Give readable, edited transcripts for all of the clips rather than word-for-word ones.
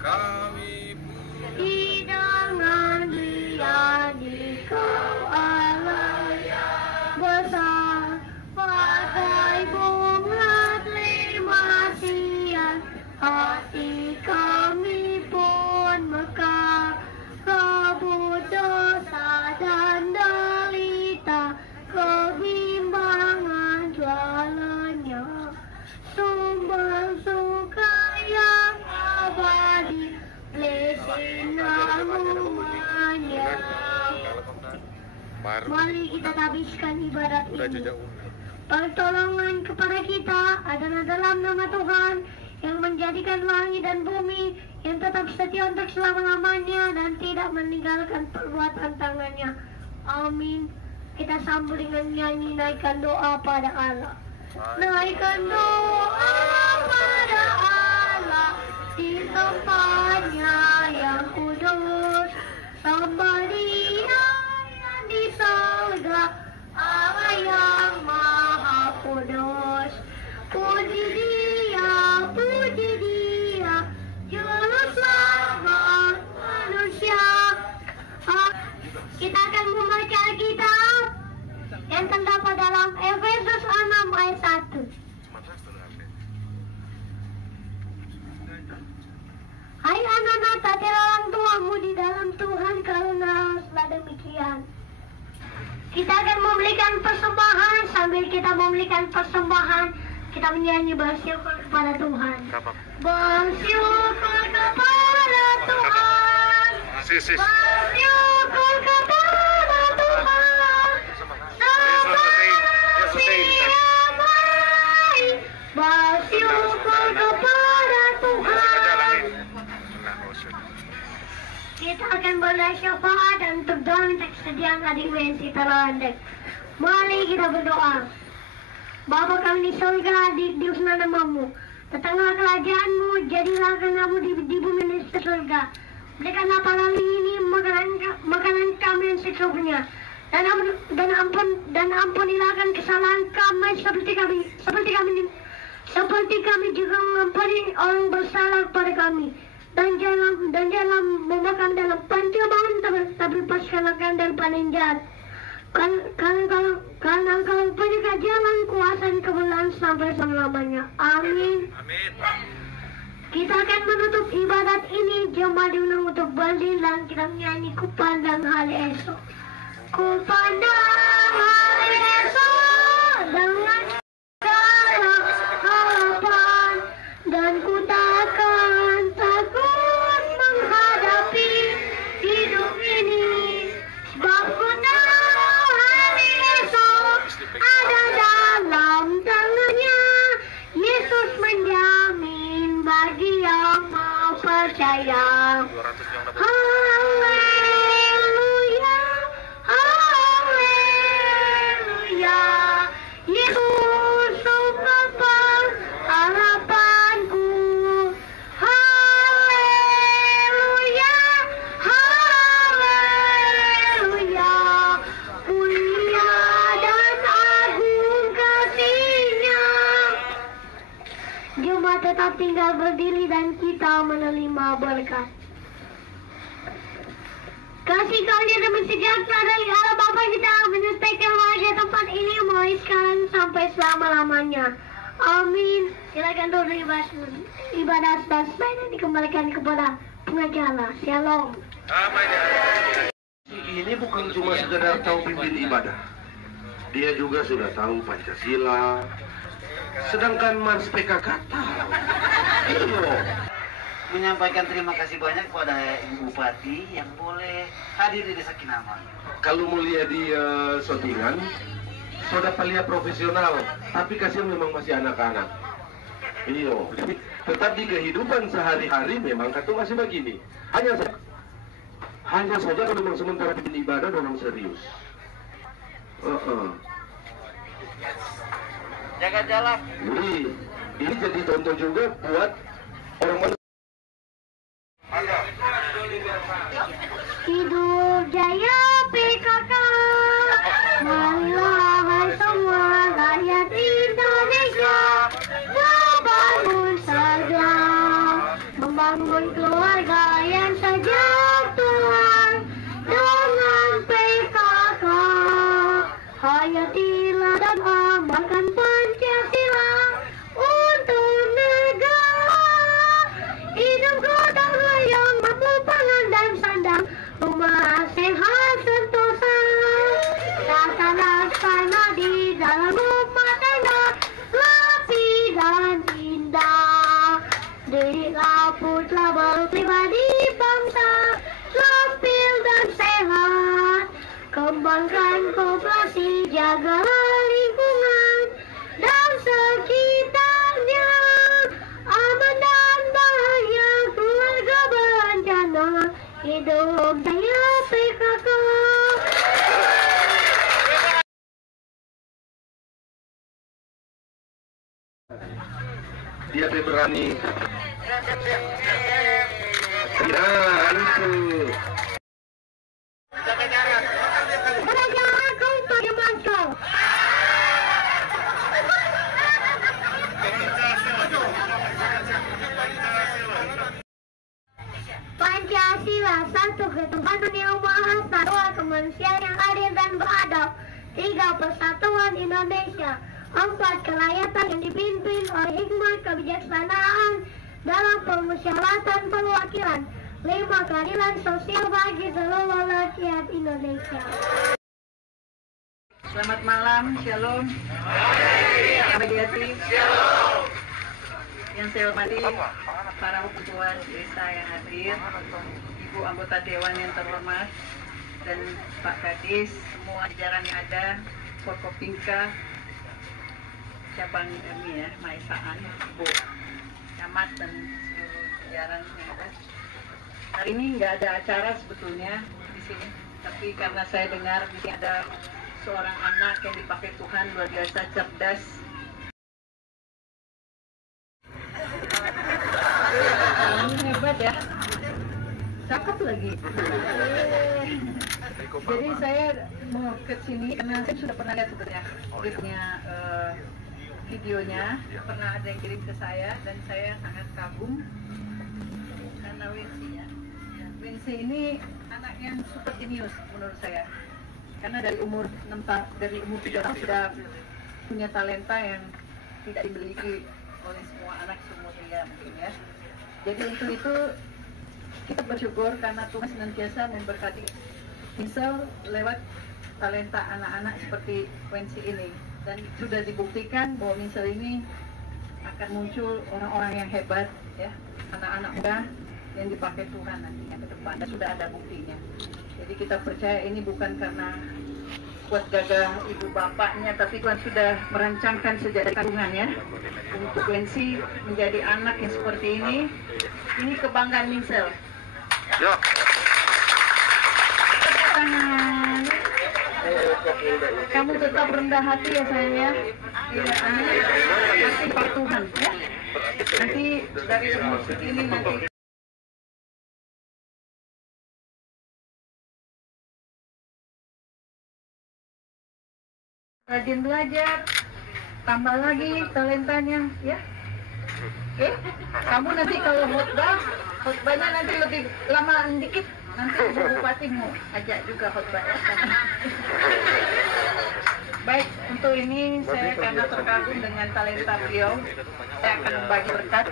kami pun hidangan Dia di Kau Allah besar bagai bunga terima siang, hati kami pun mekar kabut dosa dan derita, kebimbangan jualannya sumber suka yang abadi, blessing namanya. Mari kita habiskan ibadat ini. Pertolongan kepada kita adalah dalam nama Tuhan yang menjadikan langit dan bumi, yang tetap setia untuk selama-lamanya dan tidak meninggalkan perbuatan tangannya. Amin. Kita sambut dengan nyanyi naikkan doa pada Allah. Naikkan doa pada Allah di tempatnya yang kudus, sembah Dia yang di surga, Allah yang maha kudus. Puji Dia, juru selamat manusia. Kita akan membaca Alkitab yang terdapat dalam Efesus 6 ayat 1. Hai anak-anak, taatilah orang tuamu di dalam Tuhan, karena haruslah demikian. Kita akan memberikan persembahan. Sambil kita memberikan persembahan, kita menyanyi bersyukur kepada Tuhan. Bersyukur kepada Tuhan. Bersyukur kepada Tuhan. Bersyukur kepada Tuhan. Kita akan bersyafaat dan untuk doa minta kesediaan adik Wensi terlandek. Mari kita berdoa. Bapa kami di surga, didiusna namamu, datanglah kerajaanmu, jadilah kehendakmu di bumi dan di surga. Berikanlah pada hari ini makanan kami yang secukupnya, dan ampunilah akan kesalahan kami seperti kami juga mengampuni orang bersalah kepada kami. Dan jangan membawa dalam pencobaan, tapi lepaskanlah kami dari paling jahat. Karena Engkau punya kerajaan, kuasa dan kemuliaan sampai selama-lamanya. Amin. Kita akan menutup ibadat ini. Jemaat diundang untuk berdiri dan kita menyanyi Kupandang Hari Esok. Kupandang hari esok dengan segala harapan, dan ku takkan takut menghadapi hidup ini, sebab ku tahu hari esok ada dalam tangannya. Yesus menjamin bagi yang mau percaya. Haleluya, haleluya. Yesus sumber harapanku. Haleluya, haleluya. Mulia dan agung kasih-Nya. Jemaat tetap tinggal berdiri dan kita menerima berkat. Kasih karunia dan sejahtera dari Allah Bapa kita menyertai warga tempat ini mulai sekarang sampai selama-lamanya. Amin. Silakan doa ibadah selesai dan dikembalikan kepada pengacara. Shalom. Ini bukan cuma sekedar tahu pimpin ibadah, dia juga sudah tahu Pancasila. Sedangkan Mas PKK tahu. Menyampaikan terima kasih banyak kepada Ibu Bupati yang boleh hadir di Desa Kinama. Kalau mulia di Sotingan, sudah paling profesional, tapi kasihan memang masih anak-anak. Iyo, tetap di kehidupan sehari-hari memang kata masih begini. Hanya saja kalau memang sementara di ibadah orang serius. Jaga jalan. Jadi ini jadi contoh juga buat orang-orang. Hidup jaya PKK, marilah hai semua rakyat Indonesia, membangun saja, membangun keluarga. Singapura telah pribadi bangsa lampil dan sehat. Kembangkan populasi, jaga lingkungan dan sekitarnya. Aman dan bahagia keluarga berencana. Hidup jaya PKK. Dia berani. Ya, itu. Belajar kau pakai masker. Pancasila, satu ketuhanan yang maha esa, dua kemanusiaan yang adil dan beradab, tiga persatuan Indonesia, empat kerakyatan yang dipimpin oleh hikmat kebijaksanaan dalam permusyawaratan perwakilan, lima keadilan sosial bagi seluruh rakyat Indonesia. Selamat malam, shalom. Mediasi. Yang saya hormati para ketua desa yang hadir, Ibu anggota Dewan yang terhormat, dan Pak Kadis, semua jajaran yang ada, Forkopimka, cabang ini ya, Maesaan, Ibu Camat dan seluruh jajaran yang ada. Hari ini nggak ada acara sebetulnya di sini, tapi karena saya dengar di sini ada seorang anak yang dipakai Tuhan luar biasa cerdas. Ini hebat ya, cakep lagi. Jadi saya mau ke sini karena saya sudah pernah lihat sebenarnya videonya, pernah ada yang kirim ke saya dan saya sangat kagum karena Wincy ya. Wincy ini anak yang super jenius menurut saya. Karena dari umur 3 tahun sudah punya talenta yang tidak dimiliki oleh semua anak seumur dia mungkin ya. Jadi untuk itu kita bersyukur karena Tuhan senantiasa memberkati Minsel lewat talenta anak-anak seperti Wincy ini, dan sudah dibuktikan bahwa Minsel ini akan muncul orang-orang yang hebat ya, anak-anak muda yang dipakai Tuhan nantinya ke depan, dan sudah ada buktinya. Jadi kita percaya ini bukan karena kuat gagah ibu bapaknya, tapi Tuhan sudah merancangkan sejak dari kandungan ya, untuk Wincy menjadi anak yang seperti ini. Ini kebanggaan Minsel. Ya. Kamu tetap rendah hati ya sayang ya. Nanti Pak Tuhan ya. Nanti dari umur segini nanti rajin belajar, tambah lagi talentanya ya. Oke, kamu nanti kalau khotbahnya nanti lebih lama dikit, nanti Ibu Bupati mau ajak juga khotbah ya. Baik, untuk ini saya karena terkagum dengan talenta beliau, saya akan membagi berkat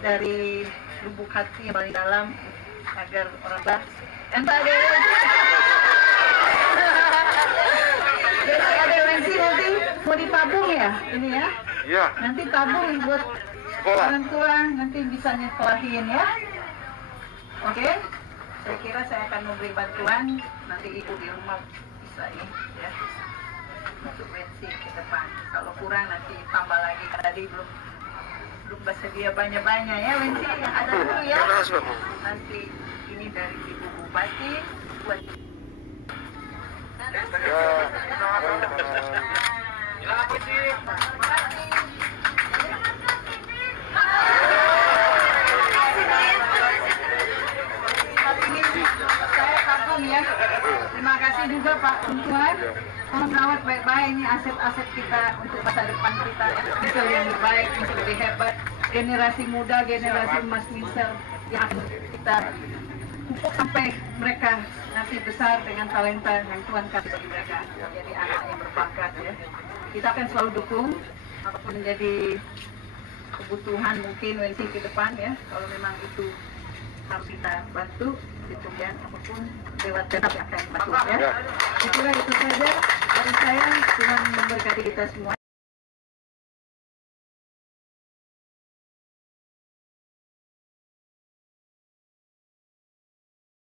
dari lubuk hati yang paling dalam agar orang tua entah ada Wincy nanti mau ditabung ya ini ya. Iya. Nanti tabung buat orang tua nanti bisa nyekolahin ya. Oke? Saya kira saya akan memberi bantuan nanti ibu di rumah bisa ini ya. Untuk Wincy ke depan. Kalau kurang nanti tambah lagi karena tadi belum bersedia banyak-banyak ya Wincy yang ada dulu ya. Nanti ini dari Ibu Bupati buat saya kagum ya. Terima kasih juga Pak Tuan. Tolong rawat baik-baik ini aset-aset kita untuk masa depan kita. Minsel yang lebih baik, Minsel lebih hebat. Generasi muda, generasi emas Minsel yang kita pupuk sampai mereka nanti besar dengan talenta yang Tuhan kasih bagi mereka. Jadi anak yang berbakat ya. Kita akan selalu dukung apapun menjadi kebutuhan mungkin Wincy ke depan ya. Kalau memang itu harus kita bantu, itu ya apapun lewat tetap akan bantu ya. Itulah itu saja dari saya. Tuhan memberkati kita semua.